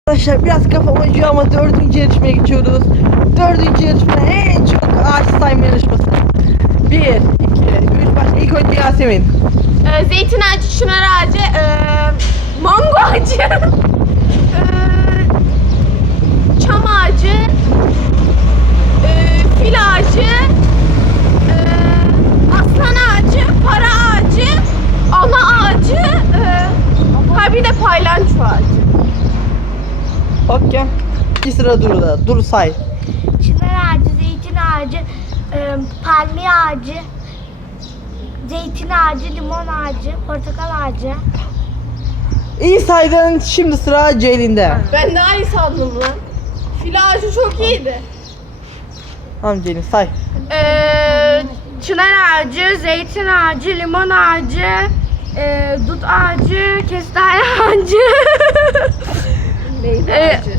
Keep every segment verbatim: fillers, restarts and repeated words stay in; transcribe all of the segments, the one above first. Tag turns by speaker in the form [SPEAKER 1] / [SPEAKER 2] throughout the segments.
[SPEAKER 1] Arkadaşlar biraz kafam acıyor ama dördüncü yarışmaya geçiyoruz. Dördüncü yarışma en çok ağaç sayma yarışması. Bir, iki, üç, başla. İlk önce Yasemin.
[SPEAKER 2] Ee, zeytin ağacı, çınar ağacı, ee, mango ağacı, ee, çam ağacı, ee, fil ağacı, ee, aslan ağacı, para ağacı, ana ağacı, ee, ha bir de paylanço ağacı.
[SPEAKER 1] Okey. Bir sıra Duru'da. Dur say.
[SPEAKER 3] Çınar ağacı, zeytin ağacı, e, palmiye ağacı, zeytin ağacı, limon ağacı, portakal ağacı.
[SPEAKER 1] İyi saydın. Şimdi sıra Ceylin'de.
[SPEAKER 2] Ben daha iyi sandım lan. Fil ağacı çok iyiydi.
[SPEAKER 1] Tamam Ceylin say.
[SPEAKER 3] Ee, çınar ağacı, zeytin ağacı, limon ağacı, e, dut ağacı, kestane ağacı.
[SPEAKER 2] Meyve
[SPEAKER 3] Ee,
[SPEAKER 2] ağacı.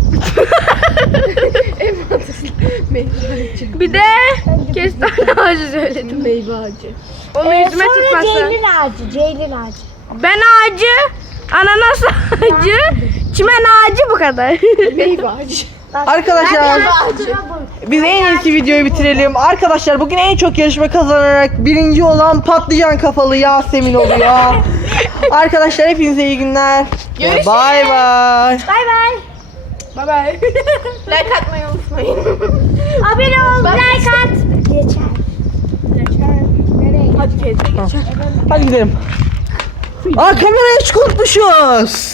[SPEAKER 2] En mantıklı meyve ağacı.
[SPEAKER 3] Bir de kestane ağacı söyledim.
[SPEAKER 2] Meyve ağacı.
[SPEAKER 3] Onu yüzüme
[SPEAKER 4] Sonra
[SPEAKER 3] tutmasın.
[SPEAKER 4] Ceylin ağacı, Ceylin ağacı.
[SPEAKER 3] Ben ağacı, ananas ağacı, çimen ağacı bu kadar.
[SPEAKER 2] Meyve ağacı.
[SPEAKER 1] Arkadaşlar
[SPEAKER 2] ağacı.
[SPEAKER 1] biz en iyisi videoyu bitirelim. Arkadaşlar bugün en çok yarışma kazanarak birinci olan patlıcan kafalı Yasemin oluyor. Arkadaşlar hepinize iyi günler.
[SPEAKER 2] Görüşürüz.
[SPEAKER 1] Bye bye.
[SPEAKER 3] Bay bay.
[SPEAKER 2] Bye bye. Like atmayı unutmayın.
[SPEAKER 3] Abone ol,
[SPEAKER 2] Bak.
[SPEAKER 3] like at.
[SPEAKER 4] Geçer. Nereye?
[SPEAKER 2] Hadi keyfe geçelim.
[SPEAKER 1] Hadi gidelim. Aa kamerayı hiç unutmuşuz.